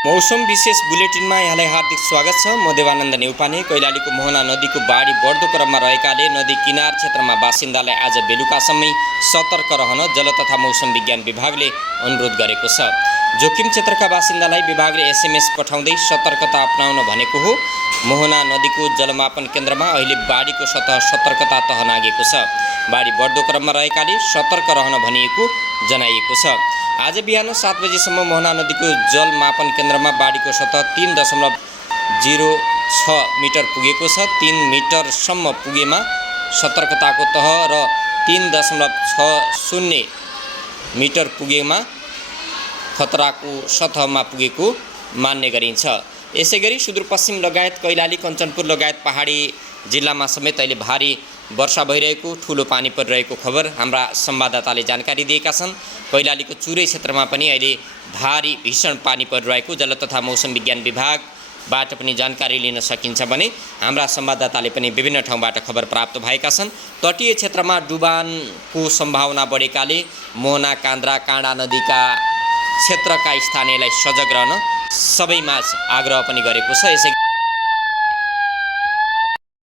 मौसम विशेष बुलेटिनमा यहाँलाई हार्दिक स्वागत छ। म देवानन्द नेउपाने। कैलालीको मोहना नदीको बाढी बढ्दो क्रममा रहेकाले नदी किनार क्षेत्रमा बासिन्दालाई आज बेलुकासम्मै सतर्क रहन जल तथा मौसम विज्ञान विभागले अनुरोध गरेको छ। जोखिम क्षेत्रका बासिन्दालाई विभागले एसएमएस पठाउँदै सतर्कता अपनाउन भनेको हो। मोहना नदीको जलमापन केन्द्रमा अहिले बाढीको सतर्कता तह नागेको छ। बाढी बढ्दो क्रममा रहेकाले सतर्क रहन भनिएको जनाइएको छ। आज बिहान 7 बजेसम्म मोहना नदीको जलमापन केन्द्रमा बाढीको सतह 3.06 मिटर पुगेको छ। 3 मिटरसम्म पुगेमा सतर्कताको तह र 3.60 मिटर पुगेमा खतराको सतहमा पुगेको मान्ने गरिन्छ। यसैगरी सुदूरपश्चिम लगायत कैलाली, कञ्चनपुर लगायत पहाडी जिल्लामा समेत अहिले भारी वर्षा भइरहेको, ठुलो पानी परिरहेको खबर हाम्रा संवाददाताले जानकारी दिएका छन्। कैलालीको चुरे क्षेत्रमा पनि अहिले भारी भीषण पानी परिरहेको जल तथा मौसम विज्ञान विभागबाट पनि जानकारी लिन सकिन्छ भने हाम्रा संवाददाताले पनि विभिन्न ठाउँबाट खबर प्राप्त भएका छन्। तटीय क्षेत्रमा डुबानको सम्भावना बढेकाले मोहना, कान्द्रा, काँडा नदीका क्षेत्रका स्थानीयलाई सजग रहन सबैमाझ आग्रह पनि गरेको छ। यसै